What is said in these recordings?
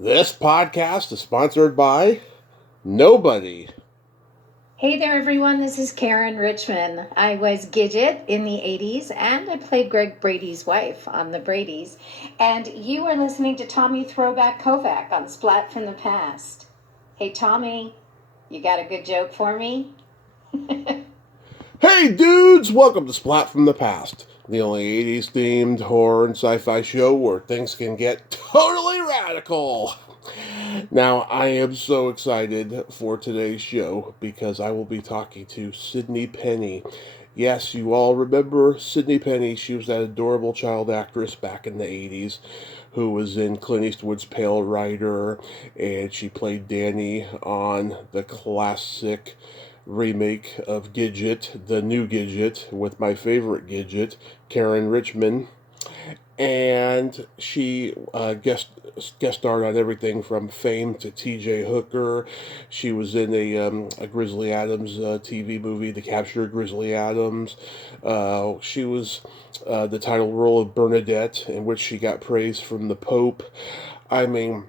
This podcast is sponsored by nobody. Hey there, everyone. This is Karen Richmond. I was Gidget in the 80s, and I played Greg Brady's wife on The Bradys. And you are listening to Tommy Throwback Kovac on Splat from the Past. Hey, Tommy, you got a good joke for me? Hey dudes, welcome to Splat from the Past, the only 80s themed horror and sci-fi show where things can get totally radical. Now, I am so excited for today's show because I will be talking to Sydney Penny. Yes, you all remember Sydney Penny. She was that adorable child actress back in the 80s who was in Clint Eastwood's Pale Rider, and she played Danny on the classic remake of Gidget, the new Gidget, with my favorite Gidget, Karen Richmond. And she guest starred on everything from Fame to T.J. Hooker. She was in a Grizzly Adams TV movie, The Capture of Grizzly Adams. She was the title role of Bernadette, in which she got praise from the Pope. I mean,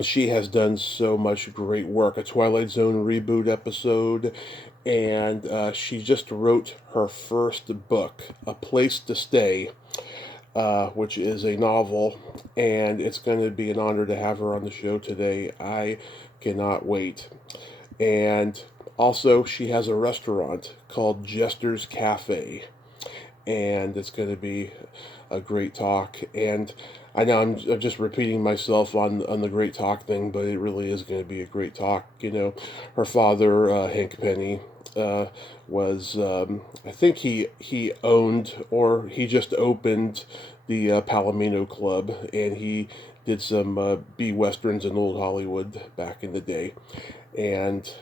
she has done so much great work. A Twilight Zone reboot episode, and she just wrote her first book, A Place to Stay, which is a novel, and it's going to be an honor to have her on the show today. I cannot wait. And also, she has a restaurant called Jester's Cafe, and it's going to be a great talk. And I know I'm just repeating myself on the great talk thing, but it really is going to be a great talk. You know, her father, Hank Penny, was I think he owned or he just opened the Palomino Club, and he did some B westerns in old Hollywood back in the day, and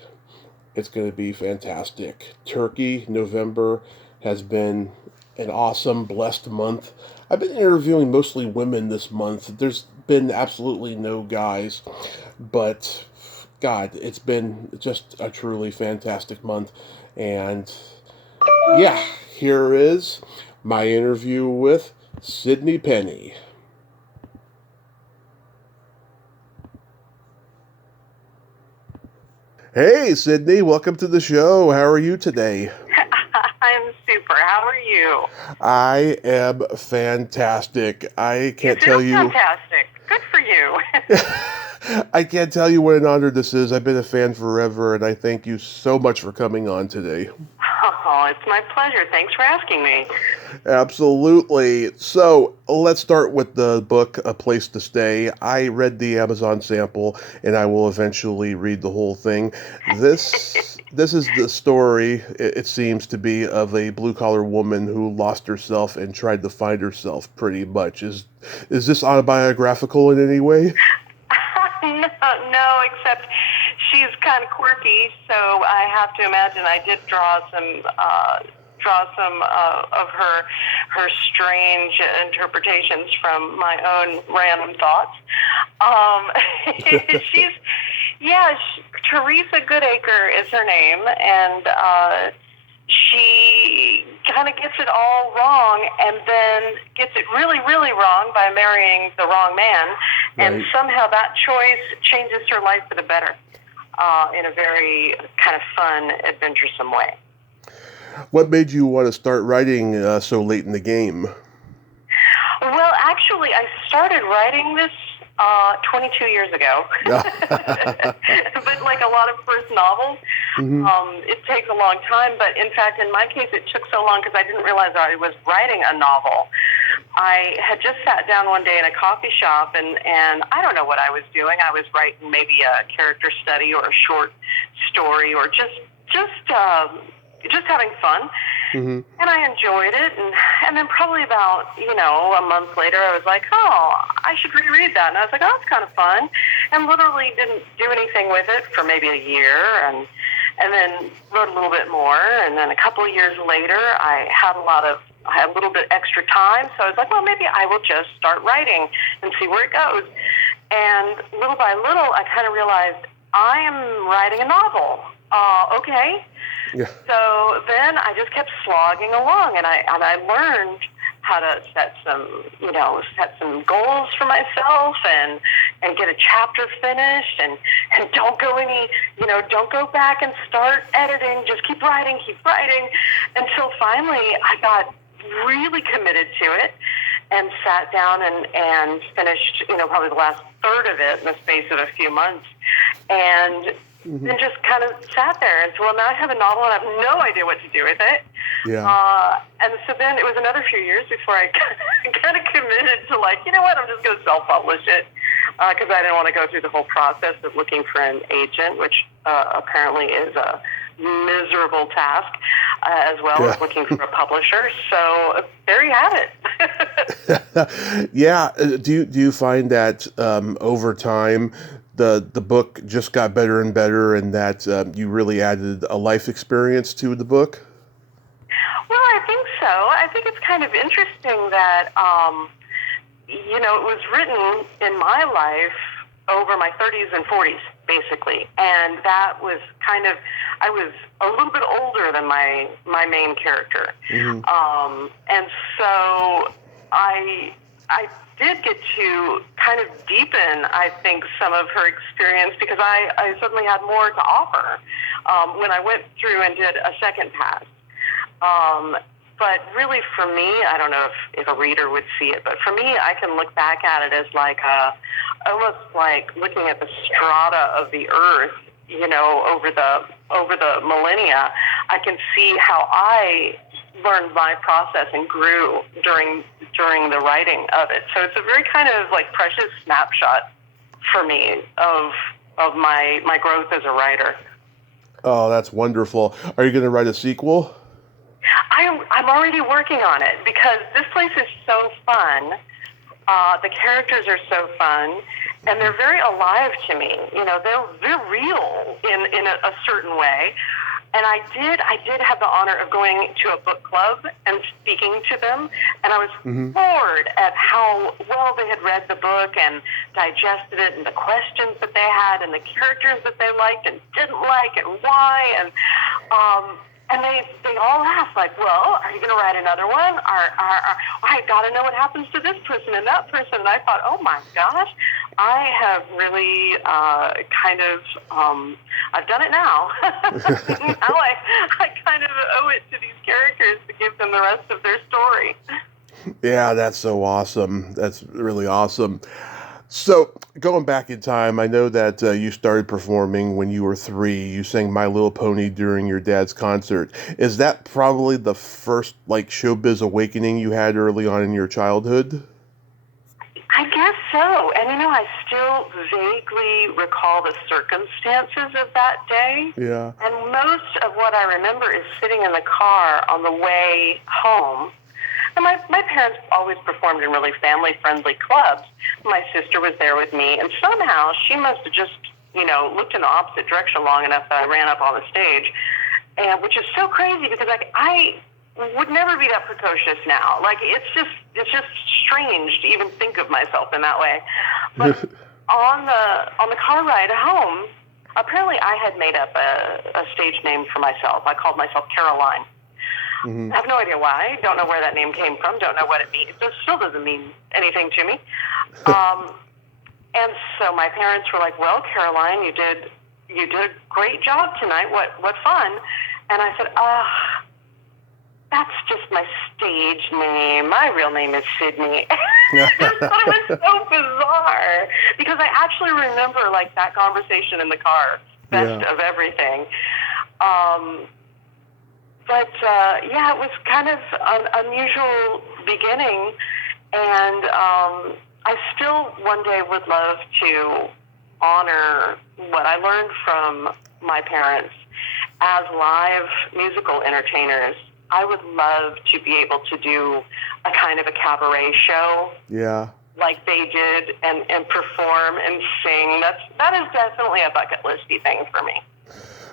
it's going to be fantastic. Turkey November has been an awesome, blessed month. I've been interviewing mostly women this month. There's been absolutely no guys, but God, it's been just a truly fantastic month. And yeah, here is my interview with Sydney Penny. Hey, Sydney, welcome to the show. How are you today? I'm super. How are you? I am fantastic. I You can't tell sound you. fantastic. Good for you. I can't tell you what an honor this is. I've been a fan forever, and I thank you so much for coming on today. Oh, it's my pleasure. Thanks for asking me. Absolutely. So let's start with the book, A Place to Stay. I read the Amazon sample, and I will eventually read the whole thing. This is the story, it seems to be, of a blue collar woman who lost herself and tried to find herself. Pretty much is this autobiographical in any way? No, except she's kind of quirky, so I have to imagine I did draw some of her strange interpretations from my own random thoughts. She's Teresa Goodacre is her name, and she kind of gets it all wrong and then gets it really, really wrong by marrying the wrong man. Right. And somehow that choice changes her life for the better in a very kind of fun, adventuresome way. What made you want to start writing so late in the game? Well, actually, I started writing this 22 years ago. But like a lot of first novels, it takes a long time. But in fact, in my case, it took so long because I didn't realize I was writing a novel. I had just sat down one day in a coffee shop, and I don't know what I was doing. I was writing maybe a character study or a short story or just having fun. Mm-hmm. And I enjoyed it, and then probably about, a month later, I was like, oh, I should reread that. And I was like, oh, that's kind of fun. And literally didn't do anything with it for maybe a year, and then wrote a little bit more. And then a couple of years later, I had a little bit extra time, so I was like, well, maybe I will just start writing and see where it goes. And little by little, I kind of realized I am writing a novel. Okay. Yeah. So then I just kept slogging along, and I learned how to set some goals for myself and get a chapter finished and don't go back and start editing. Just keep writing until finally I got really committed to it and sat down and finished, probably the last third of it in the space of a few months. And then just kind of sat there and said, well, now I have a novel and I have no idea what to do with it. Yeah. And so then it was another few years before I kind of committed to you know what, I'm just going to self-publish it. Because I didn't want to go through the whole process of looking for an agent, which apparently is a miserable task, as well as looking for a publisher. So there you have it. Yeah. Do you find that over time the book just got better and better, and that you really added a life experience to the book? Well, I think so. I think it's kind of interesting that it was written in my life over my 30s and 40s, basically. And that was I was a little bit older than my main character. Mm-hmm. And so I did get to kind of deepen, I think, some of her experience because I suddenly had more to offer when I went through and did a second pass. But really for me, I don't know if a reader would see it, but for me, I can look back at it as almost like looking at the strata of the earth, over the millennia. I can see how I learned my process and grew during the writing of it. So it's a very kind of precious snapshot for me of my growth as a writer. Oh, that's wonderful. Are you going to write a sequel? I'm already working on it because this place is so fun. The characters are so fun, and they're very alive to me. They're real in a certain way. And I did have the honor of going to a book club and speaking to them, and I was floored at how well they had read the book and digested it, and the questions that they had, and the characters that they liked and didn't like, and why, and they all asked, well, are you going to write another one? I got to know what happens to this person and that person. And I thought, oh my gosh, I have really I've done it now. Now I kind of owe it to these characters to give them the rest of their story. Yeah, that's so awesome. That's really awesome. So, going back in time, I know that you started performing when you were 3. You sang My Little Pony during your dad's concert. Is that probably the first, showbiz awakening you had early on in your childhood? I guess so. And, I still vaguely recall the circumstances of that day. Yeah. And most of what I remember is sitting in the car on the way home. And my parents always performed in really family-friendly clubs. My sister was there with me, and somehow she must have just, looked in the opposite direction long enough that I ran up on the stage, and which is so crazy because I would never be that precocious now. It's just strange to even think of myself in that way. But on the car ride home, apparently I had made up a stage name for myself. I called myself Caroline. Mm-hmm. I have no idea why. Don't know where that name came from. Don't know what it means. It still doesn't mean anything to me. And so my parents were like, "Well, Caroline, you did a great job tonight. What fun!" And I said, that's just my stage name. My real name is Sydney." It was so bizarre because I actually remember that conversation in the car, best of everything. But it was kind of an unusual beginning, and I still one day would love to honor what I learned from my parents as live musical entertainers. I would love to be able to do a kind of a cabaret show. Yeah. Like they did and perform and sing. That is definitely a bucket listy thing for me.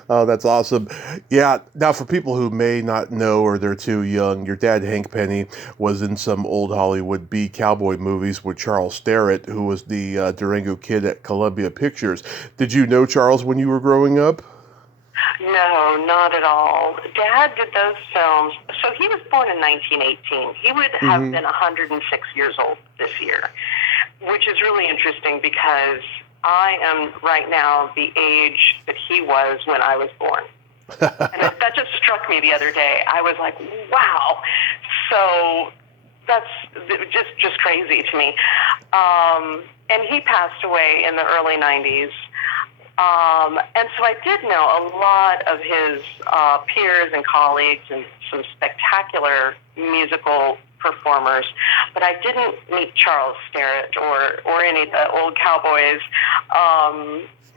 Oh, that's awesome. Yeah. Now, for people who may not know or they're too young, your dad, Hank Penny, was in some old Hollywood B cowboy movies with Charles Starrett, who was the Durango Kid at Columbia Pictures. Did you know Charles when you were growing up? No, not at all. Dad did those films. So he was born in 1918. He would have been 106 years old this year, which is really interesting because I am right now the age that he was when I was born. And that just struck me the other day. I was like, wow. So that's just crazy to me. And he passed away in the early 90s. And so I did know a lot of his peers and colleagues and some spectacular musical performers, but I didn't meet Charles Starrett or any of the old cowboys,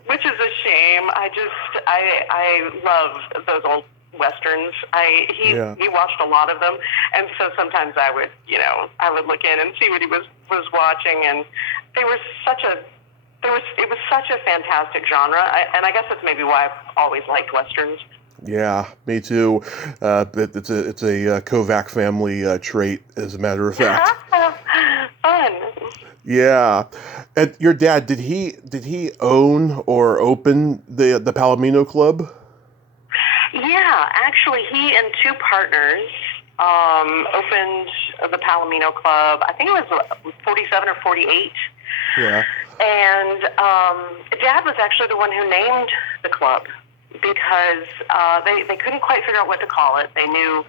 which is a shame. I love those old westerns. He watched a lot of them, and so sometimes I would look in and see what he was watching, and it was such a fantastic genre, and I guess that's maybe why I've always liked westerns. Yeah, me too. It's a Kovac family trait, as a matter of fact. Fun. Yeah, and your dad, did he own or open the Palomino Club? Yeah, actually, he and two partners opened the Palomino Club. I think it was 47 or 48. Yeah. And Dad was actually the one who named the club because they couldn't quite figure out what to call it. They knew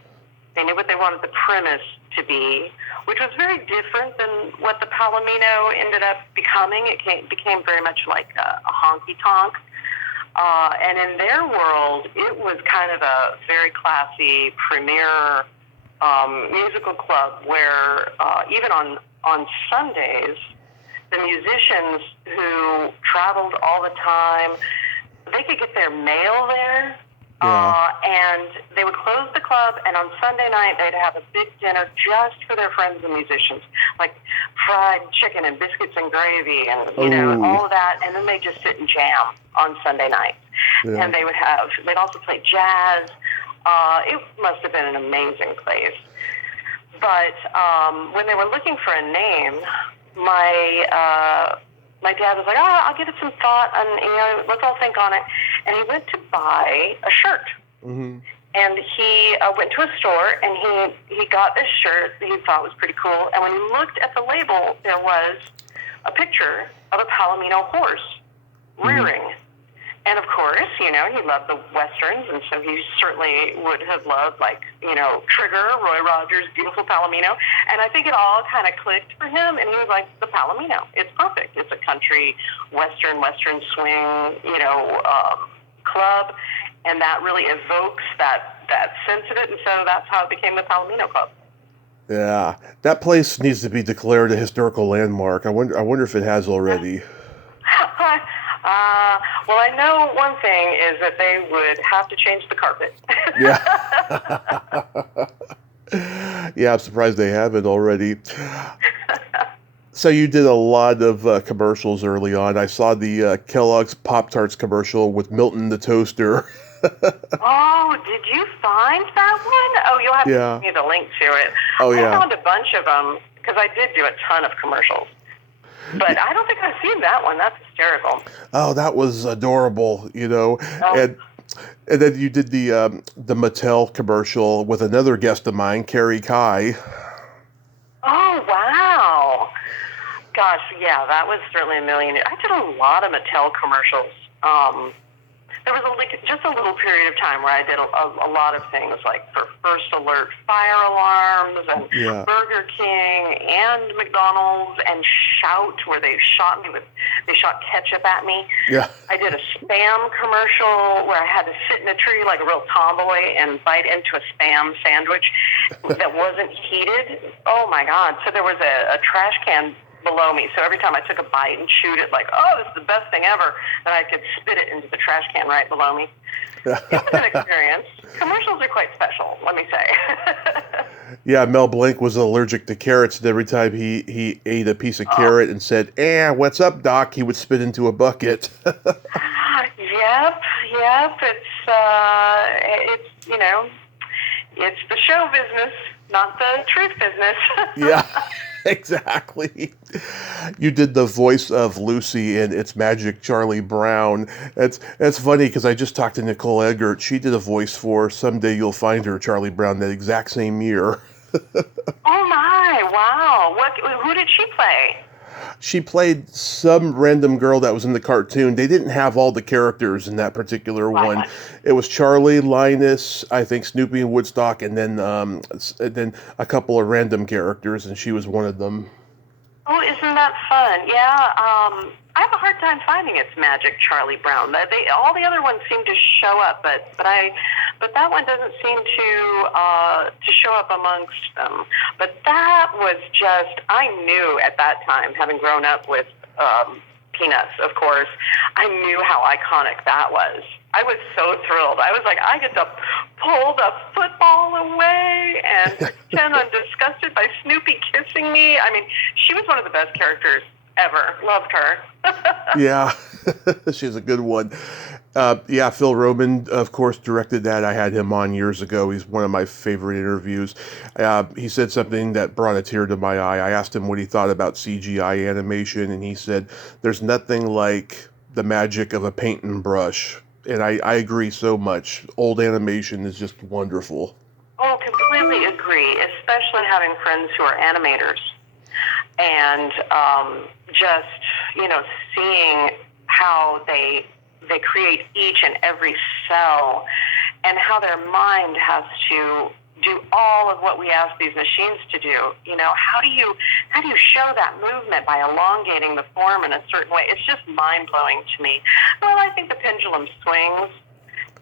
what they wanted the premise to be, which was very different than what the Palomino ended up becoming. It became very much like a honky-tonk. And in their world, it was kind of a very classy, premier musical club where even on Sundays, the musicians who traveled all the time, they could get their mail there. Yeah. And they would close the club, and on Sunday night, they'd have a big dinner just for their friends and musicians, like fried chicken and biscuits and gravy and, all of that. And then they'd just sit and jam on Sunday nights. Yeah. And they'd also play jazz. It must have been an amazing place. But when they were looking for a name, my dad was like, I'll give it some thought, and let's all think on it. And he went to buy a shirt. Mm-hmm. And he went to a store, and he got this shirt that he thought was pretty cool. And when he looked at the label, there was a picture of a Palomino horse rearing. Mm-hmm. And of course, he loved the westerns, and so he certainly would have loved, Trigger, Roy Rogers' Beautiful Palomino. And I think it all kind of clicked for him, and he was like, the Palomino, it's perfect. It's a country, western swing, club, and that really evokes that sense of it, and so that's how it became the Palomino Club. Yeah, that place needs to be declared a historical landmark. I wonder if it has already. Well, I know one thing is that they would have to change the carpet. Yeah. Yeah, I'm surprised they haven't already. So you did a lot of commercials early on. I saw the Kellogg's Pop-Tarts commercial with Milton the Toaster. Oh, did you find that one? Oh, you'll have to give me the link to it. Oh, yeah. I found a bunch of them because I did do a ton of commercials. But I don't think I've seen that one. That's hysterical. Oh, that was adorable, Oh. And then you did the Mattel commercial with another guest of mine, Carrie Kai. Oh, wow. Gosh, yeah, that was certainly a million. I did a lot of Mattel commercials. There was just a little period of time where I did a lot of things, like for First Alert fire alarms and Burger King and McDonald's and Shout, where they shot ketchup at me. Yeah. I did a Spam commercial where I had to sit in a tree like a real tomboy and bite into a Spam sandwich that wasn't heated. Oh my God! So there was a trash can below me. So every time I took a bite and chewed it, like, oh, this is the best thing ever, then I could spit it into the trash can right below me. It was an experience. Commercials are quite special, let me say. Yeah, Mel Blanc was allergic to carrots, and every time he ate a piece of carrot and said, what's up, Doc, he would spit into a bucket. Yep. It's it's the show business. not the truth business. Yeah, exactly. You did the voice of Lucy in It's Magic, Charlie Brown. It's funny because I just talked to Nicole Eggert. She did a voice for Someday You'll Find Her, Charlie Brown, that exact same year. Oh my, wow. Who did she play? She played some random girl that was in the cartoon. They didn't have all the characters in that particular one. Right. It was Charlie, Linus, I think Snoopy and Woodstock, and then a couple of random characters, and she was one of them. Oh, isn't that fun? Yeah, I have a hard time finding It's Magic, Charlie Brown. All the other ones seem to show up, but that one doesn't seem to show up amongst them. But that was just, I knew at that time, having grown up with Peanuts, of course, I knew how iconic that was. I was so thrilled. I was like, I get to pull the football away and pretend I'm disgusted by Snoopy kissing me. I mean, she was one of the best characters ever. Loved her. Yeah, she's a good one. Yeah, Phil Roman, of course, directed that. I had him on years ago. He's one of my favorite interviews. He said something that brought a tear to my eye. I asked him what he thought about CGI animation, and he said, there's nothing like the magic of a paint and brush. And I agree so much. Old animation is just wonderful. Oh, completely agree, especially having friends who are animators. And just, seeing how they create each and every cell and how their mind has to do all of what we ask these machines to do. How do you show that movement by elongating the form in a certain way? It's just mind-blowing to me. Well, I think the pendulum swings,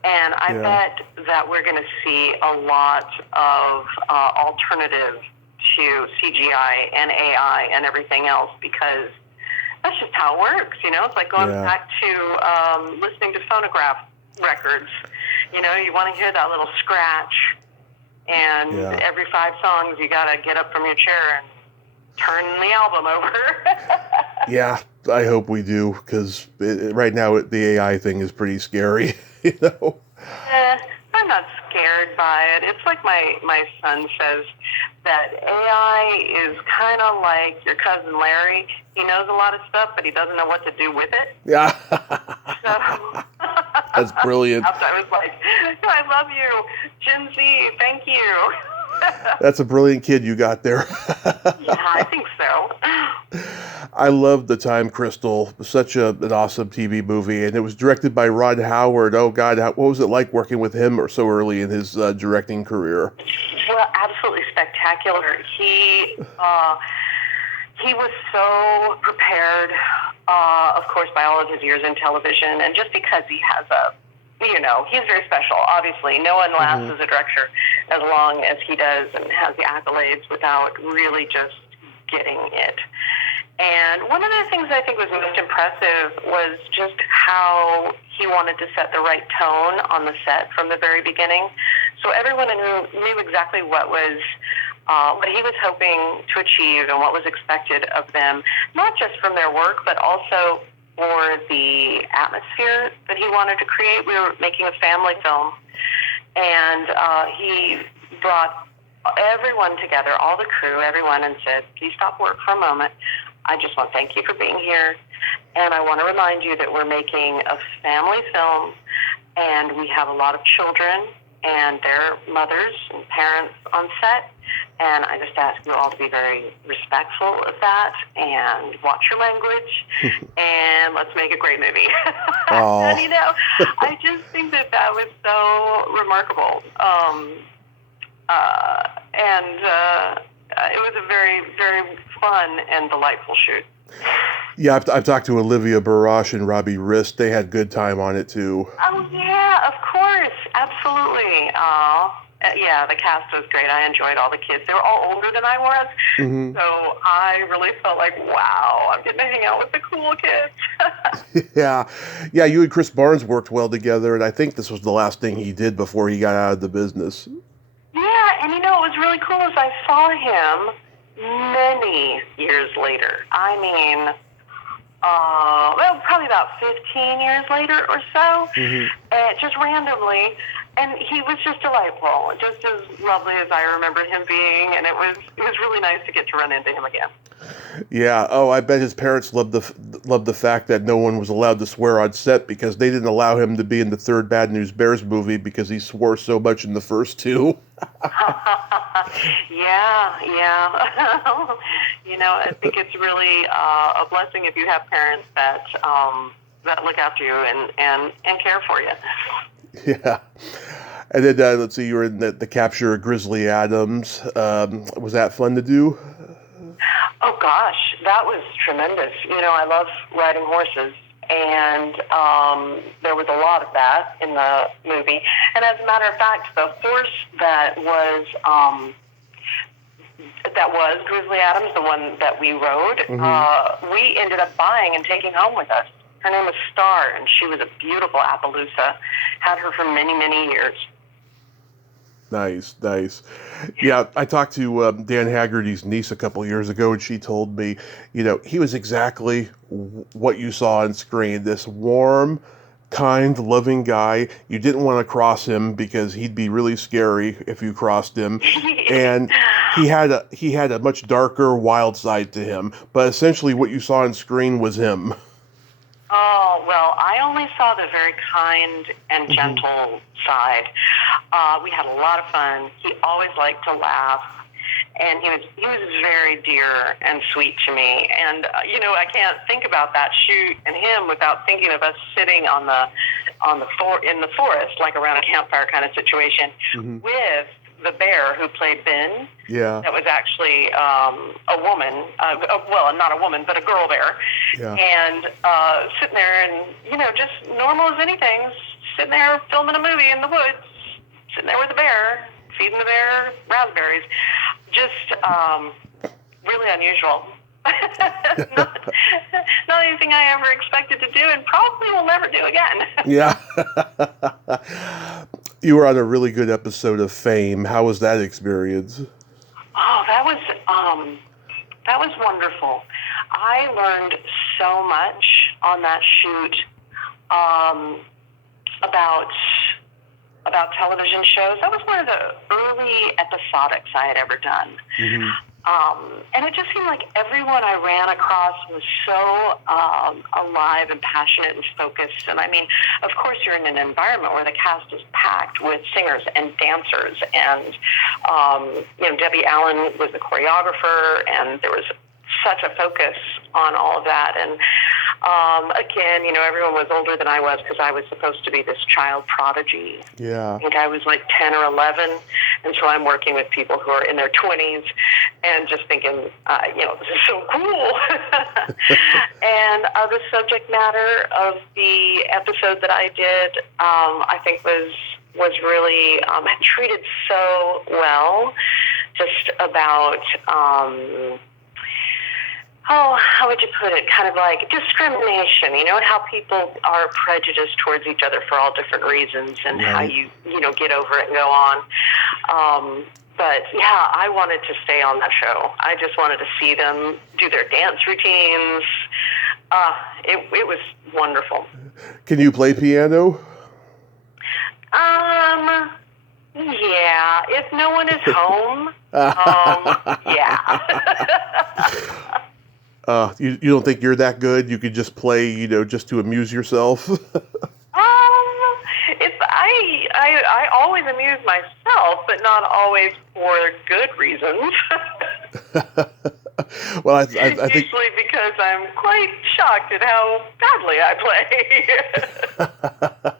and I bet that we're going to see a lot of alternative to CGI and AI and everything else, because that's just how it works. It's like going back to listening to phonograph records. You want to hear that little scratch, and every 5 songs you got to get up from your chair and turn the album over. Yeah, I hope we do, because right now the AI thing is pretty scary, I'm not scared by it. It's like my son says that AI is kind of like your cousin Larry. He knows a lot of stuff, but he doesn't know what to do with it. Yeah. So That's brilliant. I was like, I love you, Gen Z. Thank you. That's a brilliant kid you got there. Yeah, I think so. I love The Time Crystal. Such an awesome TV movie, and it was directed by Ron Howard. Oh God, what was it like working with him or so early in his directing career? Well, absolutely spectacular. He was so prepared, of course, by all of his years in television, and just because he has he's very special, obviously. No one lasts as a director as long as he does and has the accolades without really just getting it. And one of the things I think was most impressive was just how he wanted to set the right tone on the set from the very beginning. So everyone knew exactly what he was hoping to achieve and what was expected of them, not just from their work, but also for the atmosphere that he wanted to create. We were making a family film, and he brought everyone together, all the crew, everyone, and said, please stop work for a moment. I just want to thank you for being here, and I want to remind you that we're making a family film, and we have a lot of children and their mothers and parents on set, and I just ask you all to be very respectful of that and watch your language, and let's make a great movie. And, I just think that was so remarkable. It was a very, very fun and delightful shoot. Yeah, I've talked to Olivia Barash and Robbie Rist. They had good time on it, too. Oh, yeah, of course. Absolutely. Yeah, the cast was great. I enjoyed all the kids. They were all older than I was, so I really felt like, wow, I'm getting to hang out with the cool kids. Yeah, you and Chris Barnes worked well together, and I think this was the last thing he did before he got out of the business. Yeah, and what was really cool is I saw him many years later. I mean, probably about 15 years later or so, just randomly. And he was just delightful, just as lovely as I remembered him being, and it was really nice to get to run into him again. Yeah. Oh, I bet his parents loved the fact that no one was allowed to swear on set because they didn't allow him to be in the third Bad News Bears movie because he swore so much in the first two. Yeah. I think it's really a blessing if you have parents that look after you and care for you. Yeah. And then, let's see, you were in the capture of Grizzly Adams. Was that fun to do? Oh, gosh, that was tremendous. I love riding horses, and there was a lot of that in the movie. And as a matter of fact, the horse that was Grizzly Adams, the one that we rode, we ended up buying and taking home with us. Her name was Star, and she was a beautiful Appaloosa. Had her for many, many years. Nice. Yeah, I talked to Dan Haggerty's niece a couple years ago, and she told me, he was exactly what you saw on screen. This warm, kind, loving guy. You didn't want to cross him because he'd be really scary if you crossed him. And he had a much darker, wild side to him. But essentially what you saw on screen was him. Oh, well, I only saw the very kind and gentle side. We had a lot of fun. He always liked to laugh, and he was very dear and sweet to me. And I can't think about that shoot and him without thinking of us sitting in the forest, like around a campfire kind of situation, with the bear who played Ben. Yeah. That was actually a woman. Well, not a woman, but a girl bear. Yeah. And sitting there and, just normal as anything, sitting there filming a movie in the woods, sitting there with the bear, feeding the bear raspberries. Just really unusual. Not anything I ever expected to do and probably will never do again. Yeah. You were on a really good episode of Fame. How was that experience? Oh, that was wonderful. I learned so much on that shoot about television shows. That was one of the early episodics I had ever done. And it just seemed like everyone I ran across was so alive and passionate and focused. And I mean, of course, you're in an environment where the cast is packed with singers and dancers. And, Debbie Allen was the choreographer, and there was such a focus on all of that. And again, everyone was older than I was because I was supposed to be this child prodigy. Yeah. I think I was like 10 or 11. And so I'm working with people who are in their 20s and just thinking, this is so cool. And the subject matter of the episode that I did, I think was really treated so well, just about... how would you put it? Kind of like discrimination, and how people are prejudiced towards each other for all different reasons, and how you get over it and go on. But yeah, I wanted to stay on that show. I just wanted to see them do their dance routines. It was wonderful. Can you play piano? Yeah, if no one is home, yeah. You don't think you're that good? You could just play, just to amuse yourself? I always amuse myself, but not always for good reasons. Well, I think usually because I'm quite shocked at how badly I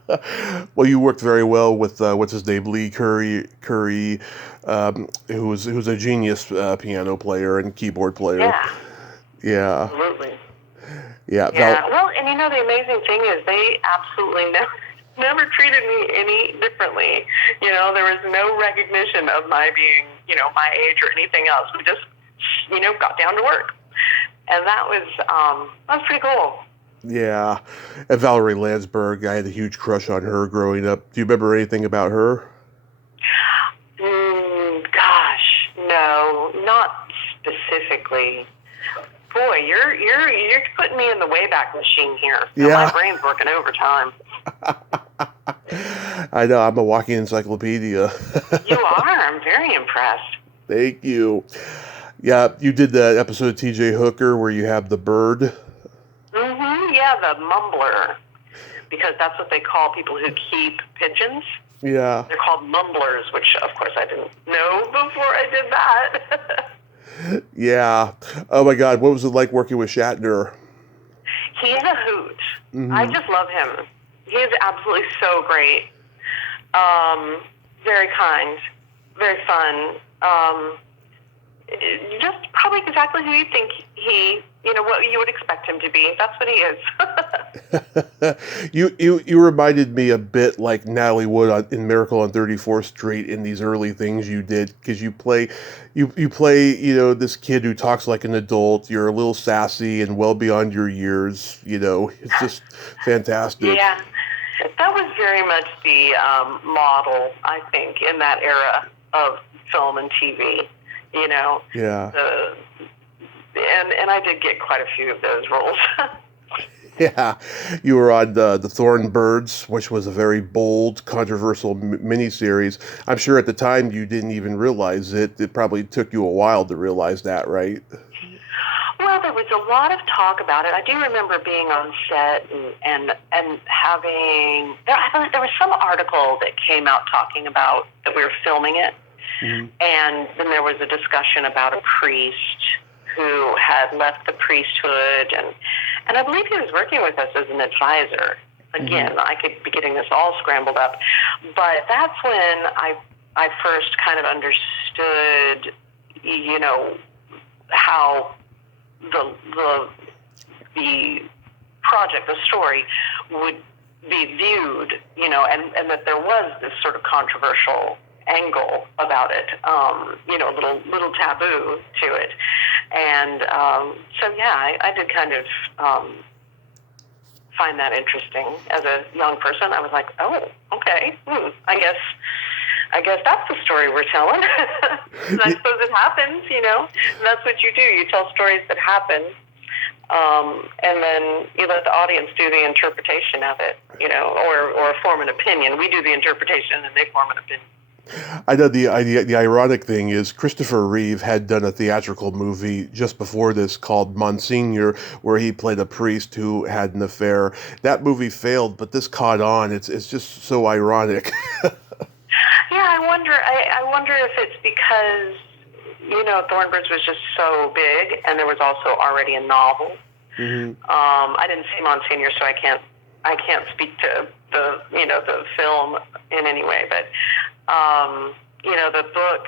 play. Well, you worked very well with what's his name, Lee Curry, who was a genius piano player and keyboard player. Yeah. Absolutely. Yeah. Well, and the amazing thing is they absolutely never treated me any differently. There was no recognition of my being, my age or anything else. We just, got down to work. And that was pretty cool. Yeah. And Valerie Landsberg, I had a huge crush on her growing up. Do you remember anything about her? Gosh, no, not specifically. Boy, you're putting me in the Wayback Machine here. So Yeah. My brain's working overtime. I know, I'm a walking encyclopedia. You are. I'm very impressed. Thank you. Yeah, you did that episode of TJ Hooker where you have the bird. Yeah, the mumbler, because that's what they call people who keep pigeons. Yeah. They're called mumblers, which of course I didn't know before I did that. Yeah. Oh my God, what was it like working with Shatner? He is a hoot. I just love him. He is absolutely so great. Very kind, very fun. Just probably exactly who you think what you would expect him to be. That's what he is. You reminded me a bit like Natalie Wood in Miracle on 34th Street in these early things you did, because you play this kid who talks like an adult. You're a little sassy and well beyond your years. It's just fantastic. Yeah, that was very much the model, I think, in that era of film and TV. Yeah. And I did get quite a few of those roles. Yeah, you were on the Thorn Birds, which was a very bold, controversial miniseries. I'm sure at the time you didn't even realize it. It probably took you a while to realize that, right? Well, there was a lot of talk about it. I do remember being on set and having there was some article that came out talking about that we were filming it, and then there was a discussion about a priest who had left the priesthood, and I believe he was working with us as an advisor. Again, I could be getting this all scrambled up, but that's when I first kind of understood, how the project, the story, would be viewed, and that there was this sort of controversial angle about it, a little taboo to it. And so, yeah, I did kind of find that interesting. As a young person, I was like, oh, okay, I guess that's the story we're telling. And I suppose it happens, and that's what you do. You tell stories that happen, and then you let the audience do the interpretation of it, or form an opinion. We do the interpretation, and they form an opinion. I know the ironic thing is Christopher Reeve had done a theatrical movie just before this called Monsignor, where he played a priest who had an affair. That movie failed, but this caught on. It's just so ironic. Yeah, I wonder if it's because Thornbirds was just so big, and there was also already a novel. I didn't see Monsignor, so I can't speak to the film in any way, but. The book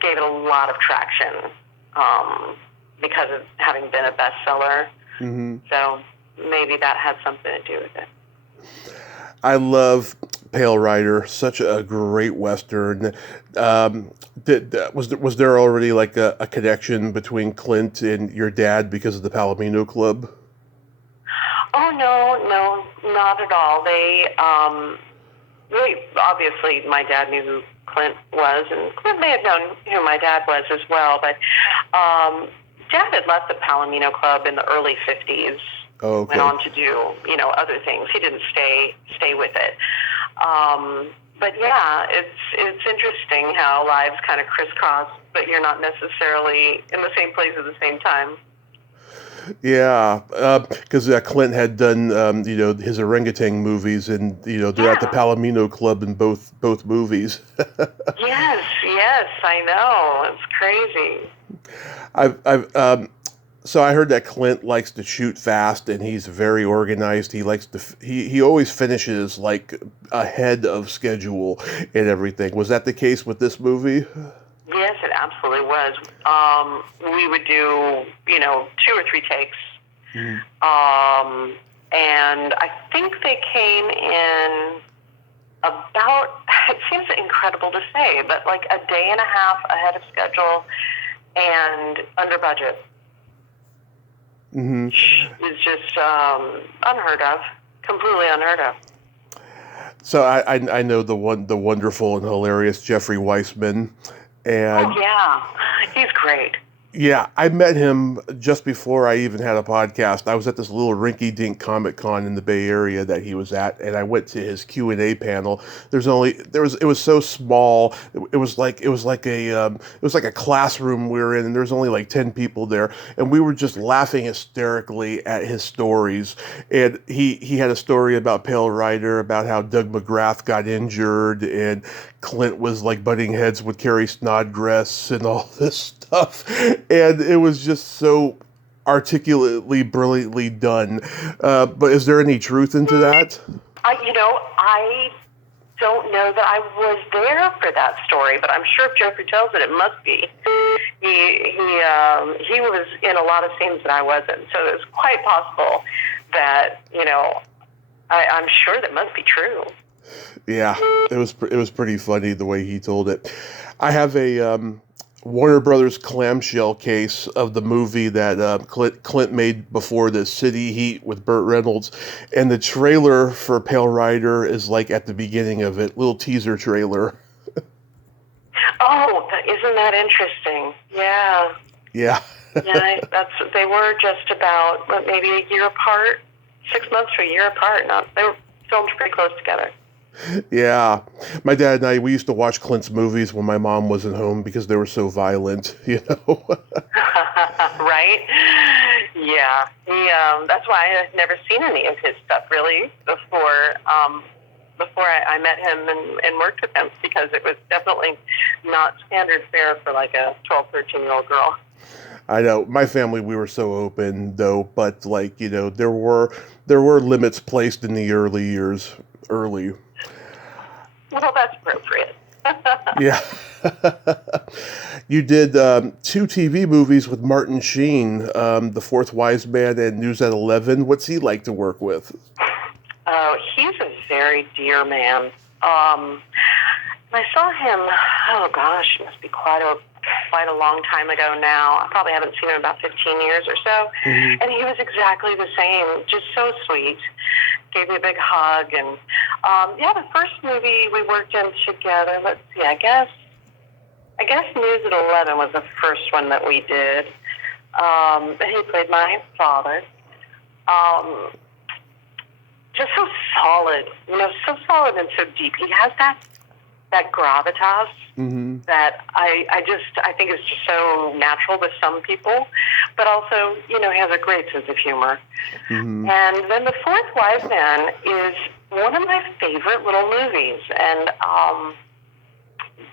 gave it a lot of traction because of having been a bestseller. So maybe that had something to do with it. I love Pale Rider, such a great Western. Was there already like a connection between Clint and your dad because of the Palomino Club? Oh, no, not at all. They obviously, my dad knew who Clint was, and Clint may have known who my dad was as well, but Dad had left the Palomino Club in the early 50s. Oh, okay. Went on to do, other things. He didn't stay with it. But yeah, it's interesting how lives kind of crisscross, but you're not necessarily in the same place at the same time. Yeah, because Clint had done, his orangutan movies, and they're at the Palomino Club in both movies. Yes, I know. It's crazy. So I heard that Clint likes to shoot fast, and he's very organized. He likes to. He always finishes like ahead of schedule and everything. Was that the case with this movie? Yes, it absolutely was. We would do, 2 or 3 takes. And I think they came in about, it seems incredible to say, but like a day and a half ahead of schedule and under budget. It's just unheard of, completely unheard of. So I know the wonderful and hilarious Jeffrey Weissman. And oh, yeah. He's great. Yeah, I met him just before I even had a podcast. I was at this little rinky-dink Comic Con in the Bay Area that he was at, and I went to his Q&A panel. It was so small. It was like a classroom we were in, and there was only like 10 people there, and we were just laughing hysterically at his stories. And he had a story about Pale Rider, about how Doug McGrath got injured, and Clint was like butting heads with Carrie Snodgrass and all this stuff. And it was just so articulately, brilliantly done. But is there any truth into that? I don't know that I was there for that story, but I'm sure if Jeffrey tells it, it must be. He was in a lot of scenes that I wasn't, so it's quite possible that I'm sure that must be true. Yeah, it was pretty funny the way he told it. I have a Warner Brothers clamshell case of the movie that Clint made before this, City Heat with Burt Reynolds, and the trailer for Pale Rider is like at the beginning of it, little teaser trailer. Oh, isn't that interesting? Yeah. Yeah. Yeah, they were just about maybe a year apart, 6 months to a year apart. They were filmed pretty close together. Yeah. My dad and I, we used to watch Clint's movies when my mom wasn't home because they were so violent, Right? Yeah. That's why I've never seen any of his stuff really before I met him and worked with him, because it was definitely not standard fare for like a 12, 13-year-old girl. I know. My family, we were so open though, but there were limits placed in the early years. Well, that's appropriate. Yeah. You did 2 TV movies with Martin Sheen, The Fourth Wise Man and News at 11. What's he like to work with? Oh, he's a very dear man. I saw him, oh gosh, it must be quite a long time ago now. I probably haven't seen him in about 15 years or so. Mm-hmm. And he was exactly the same, just so sweet. Gave me a big hug. And the first movie we worked in together, let's see, I guess News at 11 was the first one that we did. He played my father. Just so solid, so solid and so deep. He has that gravitas mm-hmm. that I think is just so natural with some people, but also, he has a great sense of humor. Mm-hmm. And then The Fourth Wise Man is one of my favorite little movies, and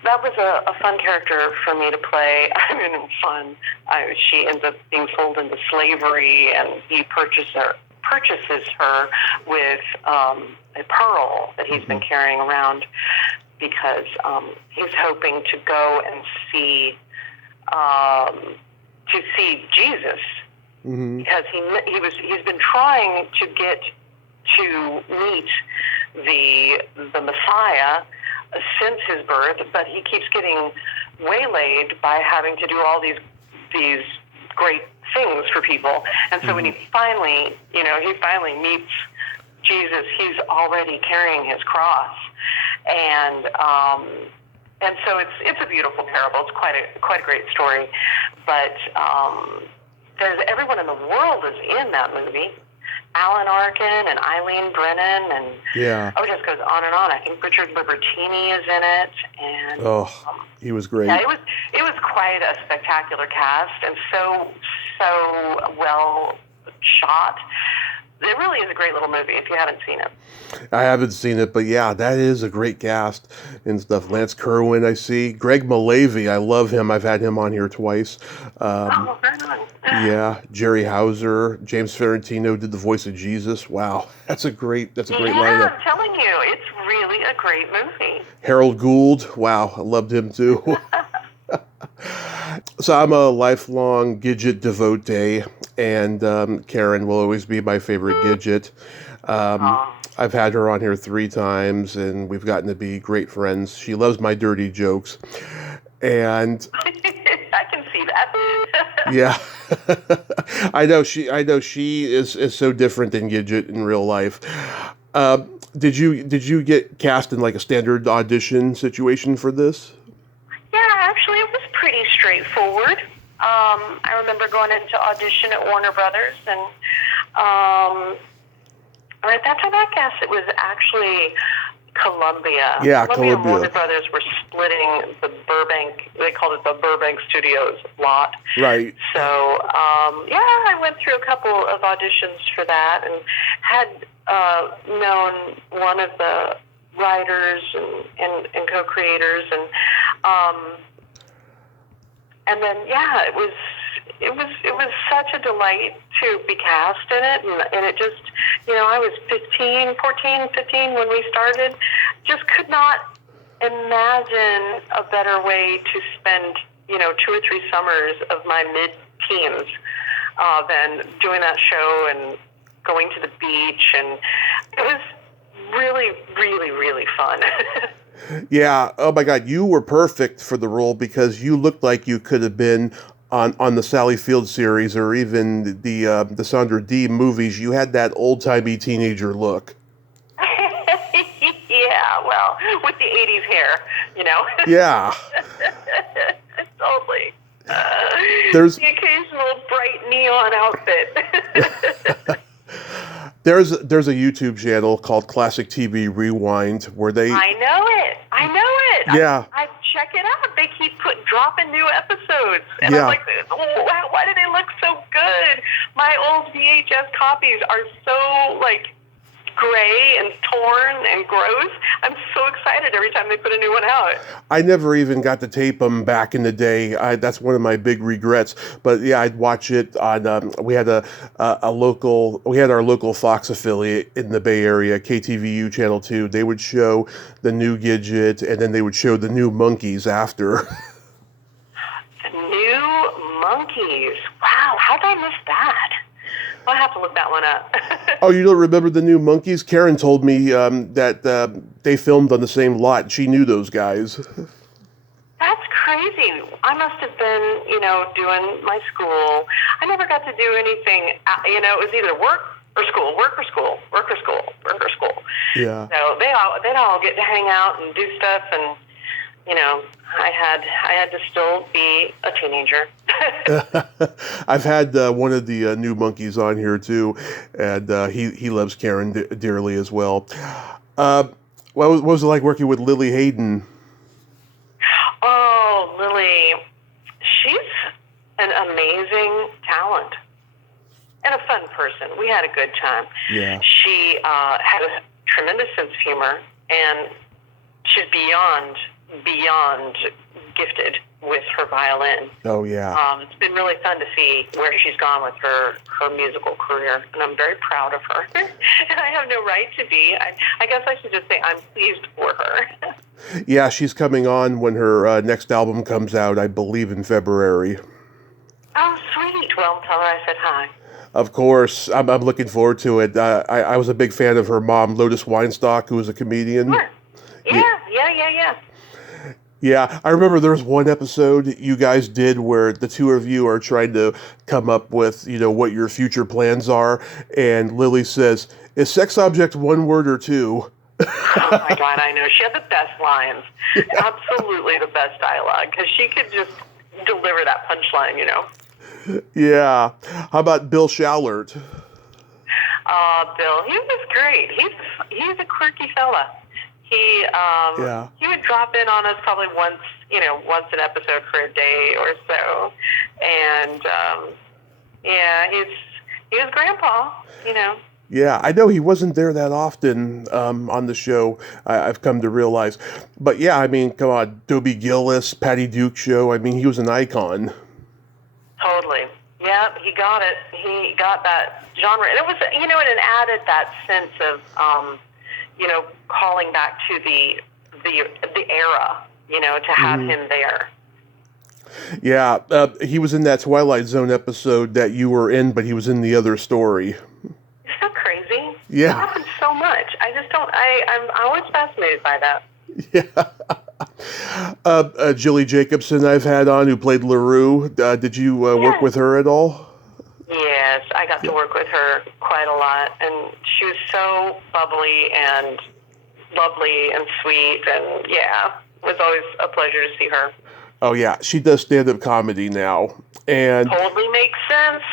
that was a fun character for me to play. I mean, fun. She ends up being sold into slavery, and he purchases her with a pearl that he's been carrying around, because he's hoping to go and see Jesus, mm-hmm. because he's been trying to get to meet the Messiah since his birth, but he keeps getting waylaid by having to do all these great things for people. And so mm-hmm. when he finally meets Jesus, he's already carrying his cross. And so it's a beautiful parable. It's quite a great story. But there's everyone in the world is in that movie. Alan Arkin and Eileen Brennan, and it just goes on and on. I think Richard Libertini is in it, and he was great. Yeah, it was quite a spectacular cast, and so well shot. It really is a great little movie if you haven't seen it. I haven't seen it, but yeah, that is a great cast and stuff. Lance Kerwin, I see. Greg Malavy, I love him. I've had him on here twice. Right on. Yeah, Jerry Hauser, James Ferrantino did the voice of Jesus. Wow, that's a great lineup. I'm telling you, it's really a great movie. Harold Gould, wow, I loved him too. So I'm a lifelong Gidget devotee, and Karen will always be my favorite Gidget. I've had her on here 3 times, and we've gotten to be great friends. She loves my dirty jokes, and I can see that. Yeah, I know she is so different than Gidget in real life. Did you get cast in like a standard audition situation for this? Yeah, actually, it was pretty straightforward. I remember going into audition at Warner Brothers, and right, that's what I guess it was actually Columbia. Yeah, Columbia and Columbia. Warner Brothers were splitting the Burbank, they called it the Burbank Studios lot. Right. So, I went through a couple of auditions for that and had known one of the writers and co-creators, and then, it was such a delight to be cast in it, and it just, I was 15 when we started, just could not imagine a better way to spend, 2 or 3 summers of my mid-teens than doing that show and going to the beach, and it was really, really, really fun. Yeah. Oh my God, you were perfect for the role because you looked like you could have been on the Sally Field series or even the Sandra Dee movies. You had that old-timey teenager look. Yeah, well, with the 80s hair, Yeah. Totally. There's the occasional bright neon outfit. there's a YouTube channel called Classic TV Rewind where they. I know it. Yeah. I check it out. They keep dropping new episodes, and Yeah. I'm like, oh, why do they look so good? My old VHS copies are so gray and torn and gross. I'm so excited every time they put a new one out. I never even got to tape them back in the day. That's one of my big regrets. But yeah, I'd watch it on. We had our local Fox affiliate in the Bay Area, KTVU Channel 2. They would show the new Gidget, and then they would show the new Monkeys after. The new Monkeys. Wow, how did I miss that? I'll have to look that one up. Oh, you don't remember the new Monkeys? Karen told me that they filmed on the same lot. She knew those guys. That's crazy. I must have been, doing my school. I never got to do anything, it was either work or school, work or school, work or school, work or school. Yeah. So they'd all get to hang out and do stuff, and, I had to still be a teenager. I've had one of the new Monkeys on here too, and he loves Karen dearly as well. What was it like working with Lily Hayden? Oh, Lily, she's an amazing talent and a fun person. We had a good time. Yeah. She had a tremendous sense of humor, and she's beyond gifted with her violin. Oh, yeah. It's been really fun to see where she's gone with her musical career, and I'm very proud of her. And I have no right to be. I guess I should just say I'm pleased for her. Yeah, she's coming on when her next album comes out, I believe in February. Oh, sweet. Well, tell her I said hi. Of course, I'm looking forward to it. I was a big fan of her mom, Lotus Weinstock, who was a comedian. Sure. Yeah. Yeah, I remember there was one episode you guys did where the two of you are trying to come up with, what your future plans are, and Lily says, "Is sex object one word or two?" Oh my God, I know. She had the best lines. Absolutely the best dialogue, because she could just deliver that punchline, Yeah. How about Bill Shallert? Bill, he was great. He's a quirky fella. He would drop in on us probably once an episode for a day or so, and he was Grandpa, Yeah, I know he wasn't there that often on the show, I've come to realize. But yeah, I mean, come on, Dobie Gillis, Patty Duke show, I mean, he was an icon. Totally. Yeah, he got it. He got that genre. And it was, it added that sense of, calling back to the era, to have him there. Yeah, he was in that Twilight Zone episode that you were in, but he was in the other story. Isn't that crazy? Yeah. It happens so much. I just don't, I'm always fascinated by that. Yeah. Jilly Jacobson I've had on, who played LaRue. Did you work with her at all? Yes, I got to work with her quite a lot, and she was so bubbly and lovely and sweet, and it was always a pleasure to see her. Oh yeah, she does stand-up comedy now, and Totally makes sense.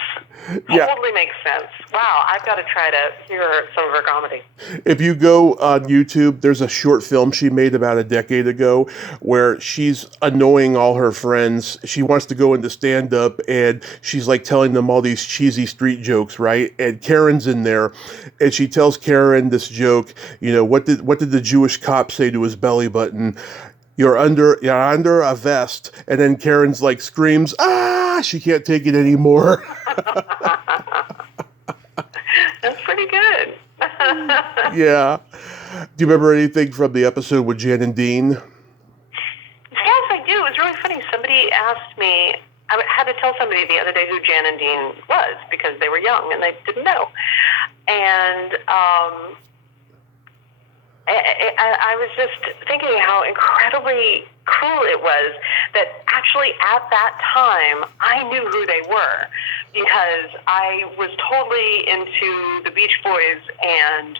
yeah, Totally makes sense. Wow, I've got to try to hear some of her comedy. if you go on YouTube, there's a short film she made about a decade ago where she's annoying all her friends. She wants to go into stand-up, and she's like telling them all these cheesy street jokes, right? And Karen's in there, and she tells Karen this joke. What did the Jewish cop say to his belly button? You're under a vest, and then Karen's like screams, ah! She can't take it anymore. That's pretty good. Yeah. Do you remember anything from the episode with Jan and Dean? Yes, I do. It was really funny. Somebody asked me, I had to tell somebody the other day who Jan and Dean was because they were young and they didn't know. And I was just thinking how incredibly cool it was that actually at that time I knew who they were because I was totally into the Beach Boys and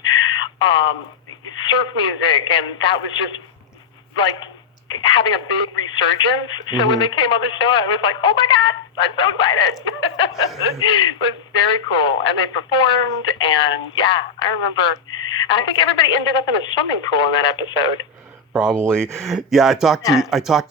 surf music, and that was just like having a big resurgence. So when they came on the show, I was like, oh my God, I'm so excited. It was very cool. And they performed, and yeah, I remember. I think everybody ended up in a swimming pool in that episode. Probably. Yeah, I talked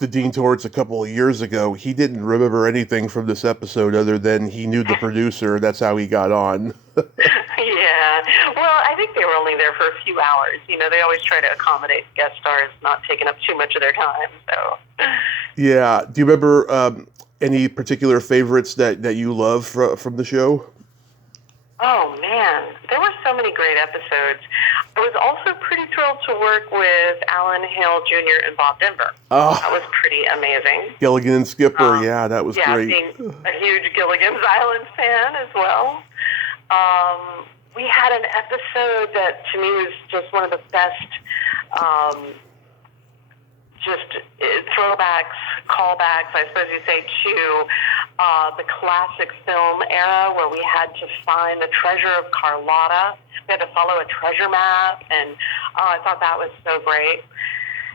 to Dean Torrance a couple of years ago. He didn't remember anything from this episode other than he knew the producer. That's how he got on. Yeah. Well, I think they were only there for a few hours. You know, they always try to accommodate guest stars, not taking up too much of their time. So. Yeah. Do you remember any particular favorites that you love from the show? Oh, man. There were so many great episodes. I was also pretty thrilled to work with Alan Hale Jr. and Bob Denver. Oh, That was pretty amazing. Gilligan and Skipper. Yeah, that was Yeah, great. being a huge Gilligan's Island fan as well. We had an episode that to me was just one of the best throwbacks, callbacks, I suppose you'd say, to the classic film era where we had to find the treasure of Carlotta. We had to follow a treasure map, and I thought that was so great.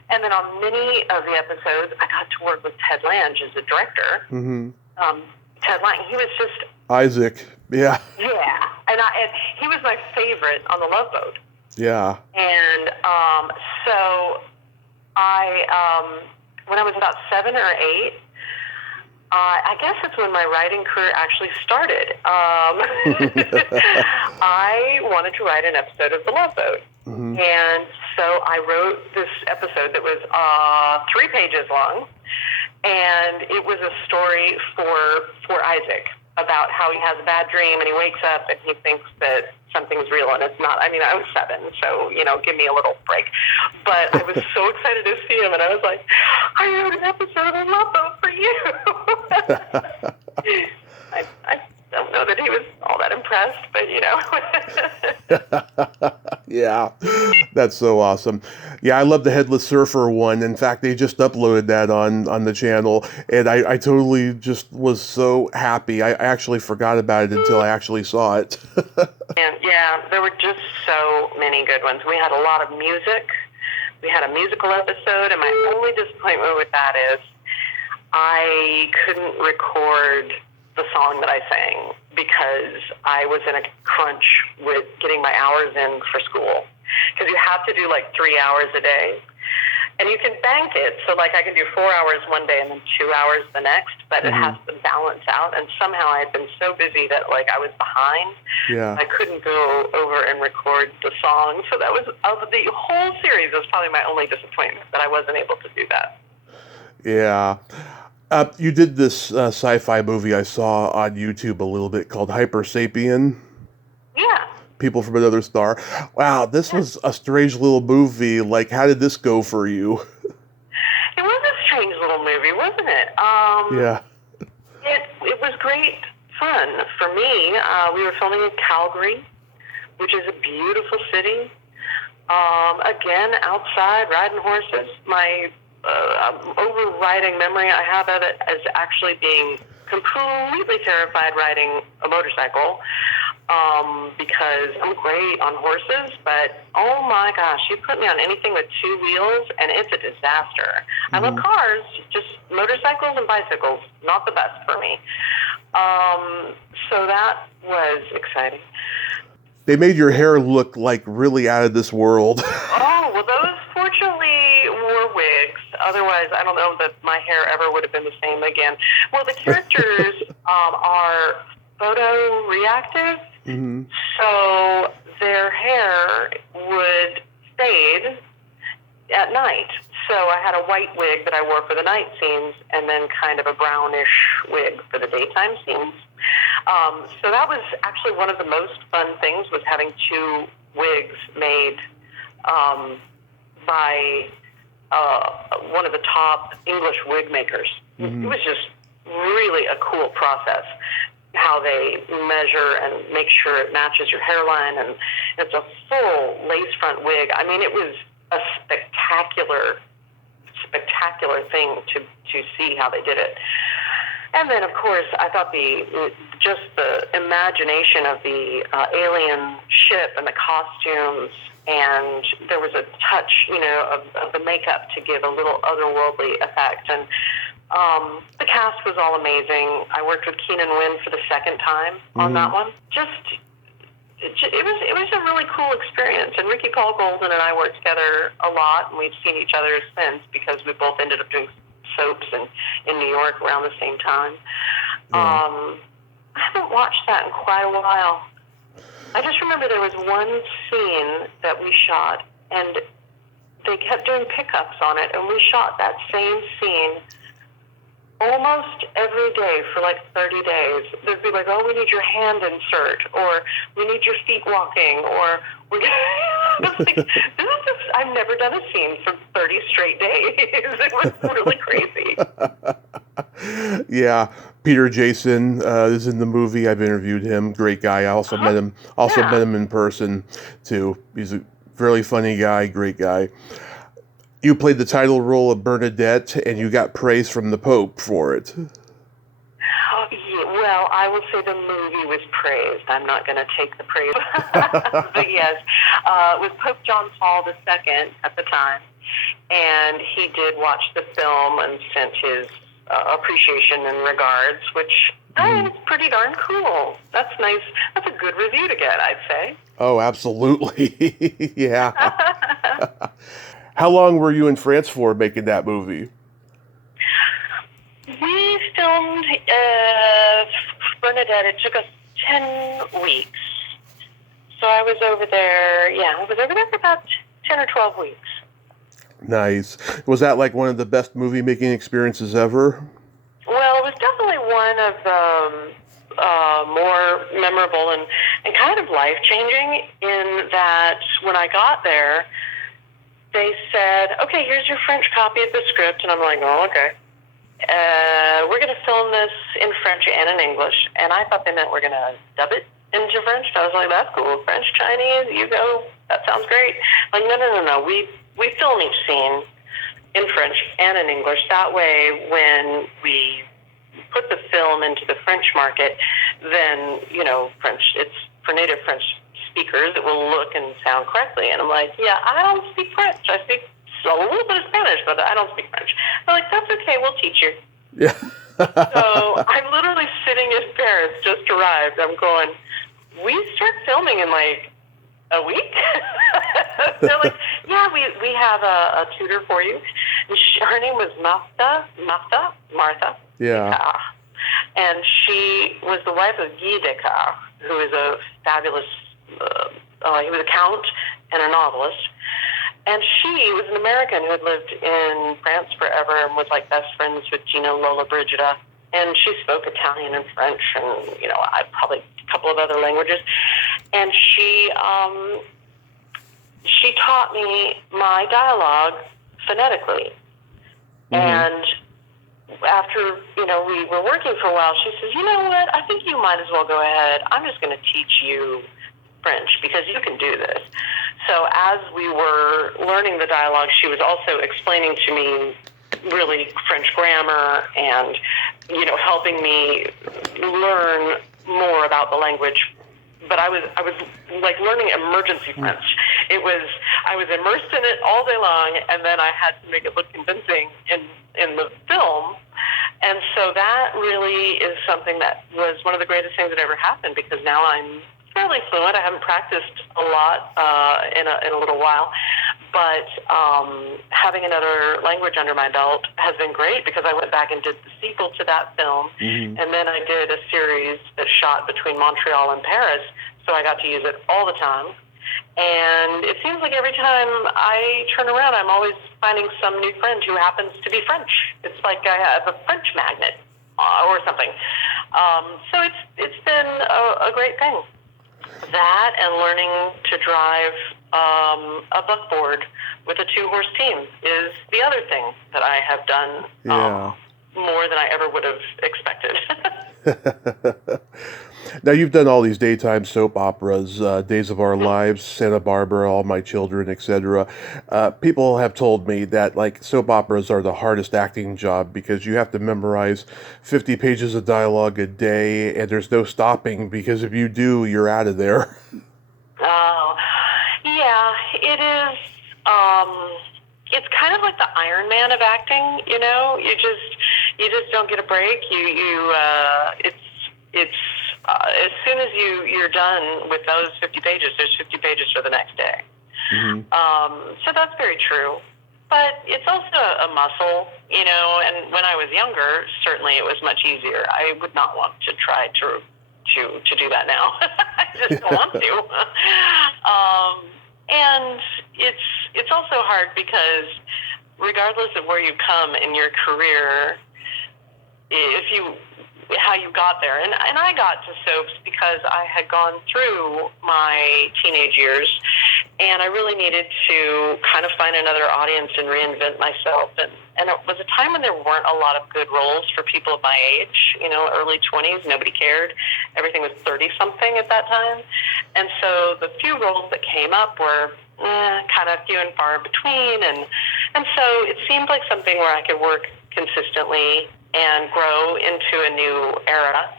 And then on many of the episodes, I got to work with Ted Lange as the director. Mm-hmm. Ted Lange, he was just... Isaac. Yeah. Yeah. And he was my favorite on the Love Boat. Yeah. And so when I was about 7 or 8, I guess that's when my writing career actually started. I wanted to write an episode of The Love Boat. Mm-hmm. And so I wrote this episode that was 3 pages long. And it was a story for Isaac about how he has a bad dream and he wakes up and he thinks that something's real and it's not. I mean, I was 7, so, give me a little break. But I was so excited to see him, and I was like, I wrote an episode of Love Boat for you. I don't know that he was all that impressed, but, Yeah, that's so awesome. Yeah, I love the Headless Surfer one. In fact, they just uploaded that on the channel, and I totally just was so happy. I actually forgot about it until I actually saw it. And yeah, there were just so many good ones. We had a lot of music. We had a musical episode, and my only disappointment with that is I couldn't record the song that I sang because I was in a crunch with getting my hours in for school. Because you have to do 3 hours a day. And you can bank it, so I can do 4 hours one day and then 2 hours the next, but it has to balance out. And somehow I had been so busy that I was behind. Yeah. I couldn't go over and record the song. So that was, of the whole series, was probably my only disappointment, that I wasn't able to do that. Yeah. You did this sci-fi movie I saw on YouTube a little bit called Hyper Sapien. Yeah. People from Another Star. Wow, this was a strange little movie. How did this go for you? It was a strange little movie, wasn't it? Yeah. It was great fun for me. We were filming in Calgary, which is a beautiful city. Again, outside, riding horses. My overriding memory I have of it as actually being completely terrified riding a motorcycle. because I'm great on horses, but oh my gosh, you put me on anything with two wheels and it's a disaster. I love cars, just motorcycles and bicycles, not the best for me. So that was exciting. They made your hair look like really out of this world. Oh, well, those fortunately were wigs. Otherwise, I don't know that my hair ever would have been the same again. Well, the characters are photo reactive, so their hair would fade at night. So I had a white wig that I wore for the night scenes and then kind of a brownish wig for the daytime scenes. So that was actually one of the most fun things, was having two wigs made by one of the top English wig makers. It was just really a cool process, how they measure and make sure it matches your hairline, and it's a full lace front wig. I mean, it was a spectacular thing to see how they did it. And then, of course, I thought just the imagination of the alien ship and the costumes, and there was a touch, of the makeup to give a little otherworldly effect. And the cast was all amazing. I worked with Keenan Wynn for the second time on that one. It was a really cool experience. And Ricky Paul Golden and I worked together a lot, and we've seen each other since because we both ended up doing soaps in New York around the same time. I haven't watched that in quite a while. I just remember there was one scene that we shot, and they kept doing pickups on it, and we shot that same scene almost every day for like 30 days. They'd be like, oh, we need your hand insert, or we need your feet walking, or we're I've never done a scene for 30 straight days. It was really crazy. Yeah, Peter Jason is in the movie. I've interviewed him. Great guy. I also met him. Met him in person too. He's a really funny guy. Great guy. You played the title role of Bernadette, and you got praise from the Pope for it. Oh, yeah. Well, I will say the movie was praised. I'm not going to take the praise. But yes, it was Pope John Paul II at the time, and he did watch the film and sent his appreciation and regards, which is pretty darn cool. That's nice. That's a good review to get, I'd say. Oh, absolutely. Yeah. How long were you in France for making that movie? We filmed Bernadette. It took us 10 weeks. So I was over there, for about 10 or 12 weeks. Nice. Was that like one of the best movie-making experiences ever? Well, it was definitely one of the more memorable and kind of life-changing, in that when I got there, they said, okay, here's your French copy of the script. And I'm like, oh, okay. We're going to film this in French and in English. And I thought they meant we're going to dub it into French. I was like, that's cool. French, Chinese, you go. That sounds great. Like, no. We film each scene in French and in English. That way, when we put the film into the French market, then, French, it's for native French speakers, it will look and sound correctly. And I'm like, yeah, I don't speak French. I speak a little bit of Spanish, but I don't speak French. They're like, that's okay, we'll teach you. Yeah. So I'm literally sitting in Paris, just arrived. I'm going, we start filming in like a week? They're like, yeah, we have a tutor for you. And her name was Martha. Yeah. And she was the wife of Guy Descartes, who is a fabulous, he was a count and a novelist. And she was an American who had lived in France forever and was like best friends with Gina Lollobrigida. And she spoke Italian and French and, probably a couple of other languages. And she taught me my dialogue phonetically. And after, we were working for a while, she says, you know what, I think you might as well go ahead. I'm just going to teach you French because you can do this. So as we were learning the dialogue, she was also explaining to me really French grammar and, helping me learn more about the language but I was like learning emergency French. I was immersed in it all day long, and then I had to make it look convincing in the film. And so that really is something that was one of the greatest things that ever happened, because now I'm fairly fluent. I haven't practiced a lot in a little while, but having another language under my belt has been great, because I went back and did the sequel to that film, and then I did a series that shot between Montreal and Paris, so I got to use it all the time. And it seems like every time I turn around, I'm always finding some new friend who happens to be French. It's like I have a French magnet or something. So it's been a great thing. That and learning to drive a buckboard with a 2-horse team is the other thing that I have done more than I ever would have expected. Now, you've done all these daytime soap operas, Days of Our Lives, Santa Barbara, All My Children, etc. People have told me that, like, soap operas are the hardest acting job, because you have to memorize 50 pages of dialogue a day, and there's no stopping, because if you do, you're out of there. Oh, yeah, it is. It's kind of like the Iron Man of acting, you know. You just don't get a break. It's as soon as you're done with those 50 pages, there's 50 pages for the next day. So that's very true. But it's also a muscle, you know, and when I was younger, certainly it was much easier. I would not want to try to do that now. I just don't want to. And it's also hard, because regardless of where you come in your career, how you got there. And I got to soaps because I had gone through my teenage years, and I really needed to kind of find another audience and reinvent myself. And it was a time when there weren't a lot of good roles for people of my age, you know, early 20s. Nobody cared. Everything was 30-something at that time. And so the few roles that came up were kind of few and far between. And so it seemed like something where I could work consistently and grow into a new era.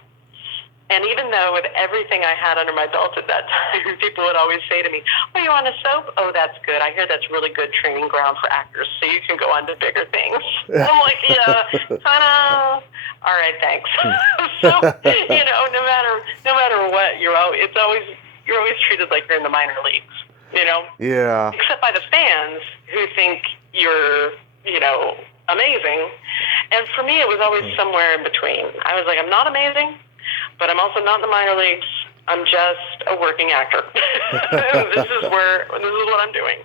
And even though with everything I had under my belt at that time, people would always say to me, "Oh, you on a soap? Oh, that's good. I hear that's really good training ground for actors, so you can go on to bigger things." I'm like, yeah, kind of. All right, thanks. So, you know, no matter what, you're always treated like you're in the minor leagues, you know? Yeah. Except by the fans, who think you're, you know, amazing. And for me, it was always somewhere in between. I was like, I'm not amazing, but I'm also not in the minor leagues. I'm just a working actor. This is what I'm doing.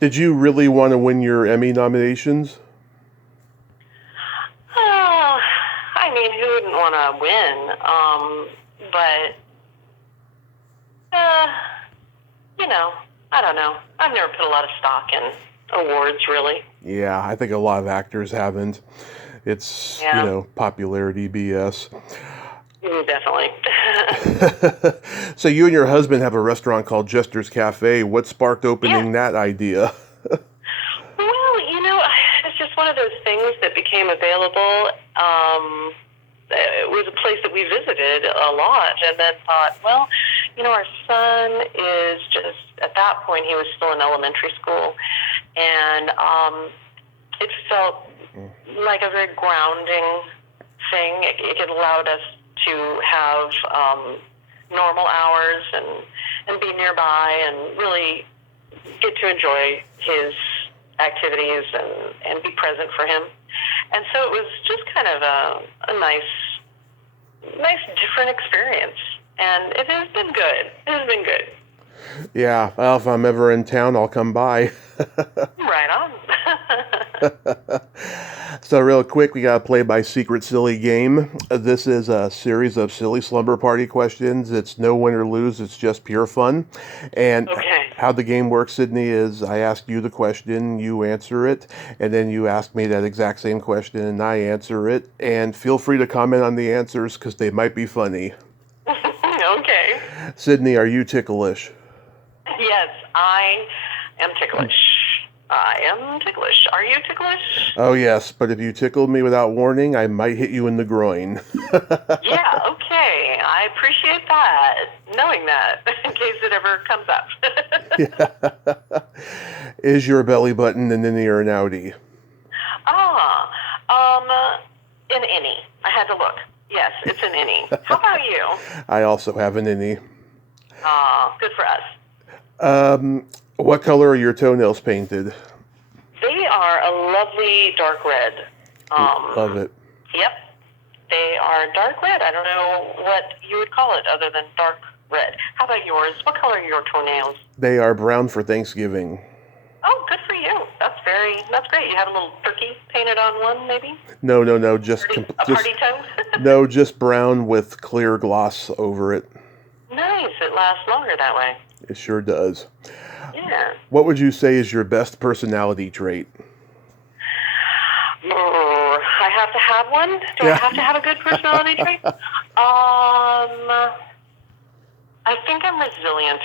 Did you really want to win your Emmy nominations? Oh, I mean, who wouldn't want to win? But, you know, I don't know. I've never put a lot of stock in awards, really. Yeah, I think a lot of actors haven't. It's, you know, popularity BS. Definitely. So you and your husband have a restaurant called Jester's Cafe. What sparked opening that idea? Well, you know, it's just one of those things that became available. It was a place that we visited a lot, and then thought, well, you know, our son is just, at that point, he was still in elementary school, and it felt like a very grounding thing. It allowed us to have normal hours and be nearby and really get to enjoy his activities and be present for him. And so it was just kind of a nice different experience. And it has been good. It has been good. Yeah, well, if I'm ever in town, I'll come by. Right on. So real quick, we got to play by secret silly game. This is a series of silly slumber party questions. It's no win or lose. It's just pure fun. And how the game works, Sydney, is I ask you the question, you answer it, and then you ask me that exact same question, and I answer it. And feel free to comment on the answers, because they might be funny. Okay. Sydney, are you ticklish? Yes, I am ticklish. I am ticklish. Are you ticklish? Oh, yes, but if you tickled me without warning, I might hit you in the groin. Yeah, okay. I appreciate that, knowing that, in case it ever comes up. Yeah. Is your belly button an innie or an outie? An innie. I had to look. Yes, it's an innie. How about you? I also have an innie. Good for us. What color are your toenails painted? They are a lovely dark red. Love it. Yep. They are dark red. I don't know what you would call it other than dark red. How about yours? What color are your toenails? They are brown for Thanksgiving. Oh, good for you. That's great. You have a little turkey painted on one, maybe? No, just a party toe? No, just brown with clear gloss over it. Nice. It lasts longer that way. It sure does. Yeah. What would you say is your best personality trait? I have to have one? Do I have to have a good personality trait? I think I'm resilient.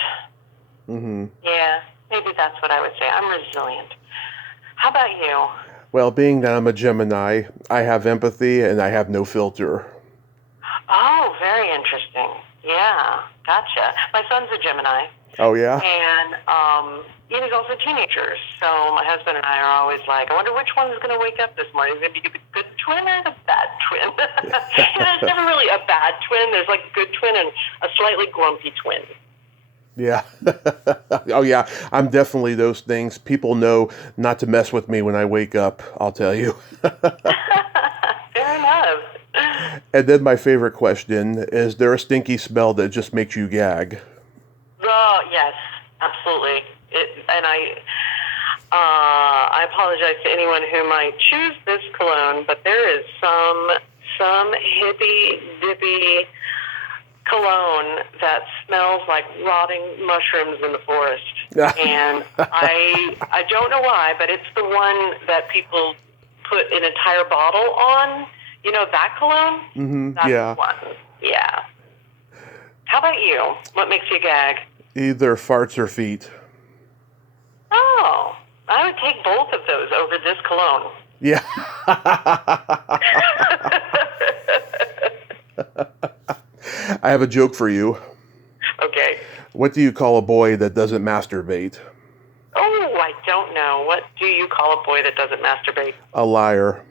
Mm-hmm. Yeah, maybe that's what I would say. I'm resilient. How about you? Well, being that I'm a Gemini, I have empathy and I have no filter. Oh, very interesting. Yeah, gotcha. My son's a Gemini. Oh, yeah? And, he's also teenagers. So my husband and I are always like, I wonder which one is going to wake up this morning. Is it going to be the good twin or the bad twin? There's never really a bad twin. There's like a good twin and a slightly grumpy twin. Yeah. Oh, yeah. I'm definitely those things. People know not to mess with me when I wake up, I'll tell you. Fair enough. And then my favorite question, is there a stinky smell that just makes you gag? Oh, yes, absolutely. I apologize to anyone who might choose this cologne, but there is some hippy-dippy cologne that smells like rotting mushrooms in the forest. And I don't know why, but it's the one that people put an entire bottle on. You know, that cologne? Mm-hmm. That's Yeah. the one. Yeah. How about you? What makes you gag? Either farts or feet. Oh, I would take both of those over this cologne. Yeah. I have a joke for you. Okay. What do you call a boy that doesn't masturbate? Oh, I don't know. What do you call a boy that doesn't masturbate? A liar.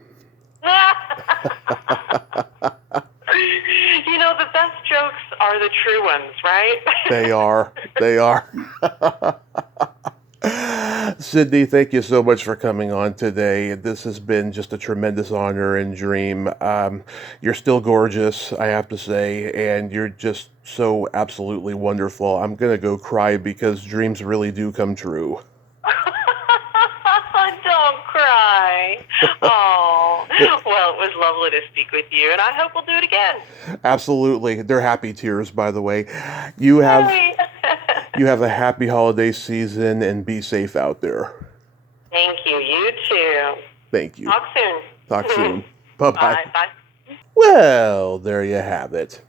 You know, the best jokes are the true ones, right? They are. Sydney, thank you so much for coming on today. This has been just a tremendous honor and dream. You're still gorgeous, I have to say, and you're just so absolutely wonderful. I'm going to go cry because dreams really do come true. Don't cry. Oh, well, it was lovely to speak with you, and I hope we'll do it again. Absolutely. They're happy tears, by the way. You have a happy holiday season, and be safe out there. Thank you. You too. Thank you. Talk soon. Bye-bye. Bye. Well, there you have it.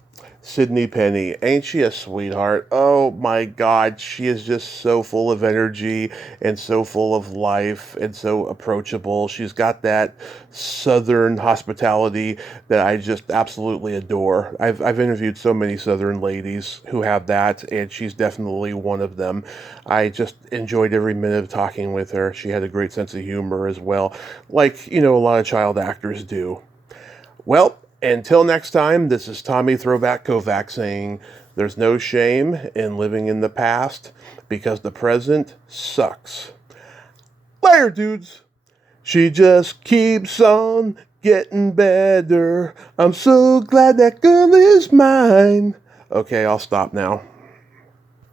Sydney Penny, ain't she a sweetheart? Oh my God, she is just so full of energy and so full of life and so approachable. She's got that Southern hospitality that I just absolutely adore. I've interviewed so many Southern ladies who have that, and she's definitely one of them. I just enjoyed every minute of talking with her. She had a great sense of humor as well, like, a lot of child actors do. Well, until next time, this is Tommy Throwback Kovac saying there's no shame in living in the past because the present sucks. Later, dudes. She just keeps on getting better. I'm so glad that girl is mine. Okay, I'll stop now.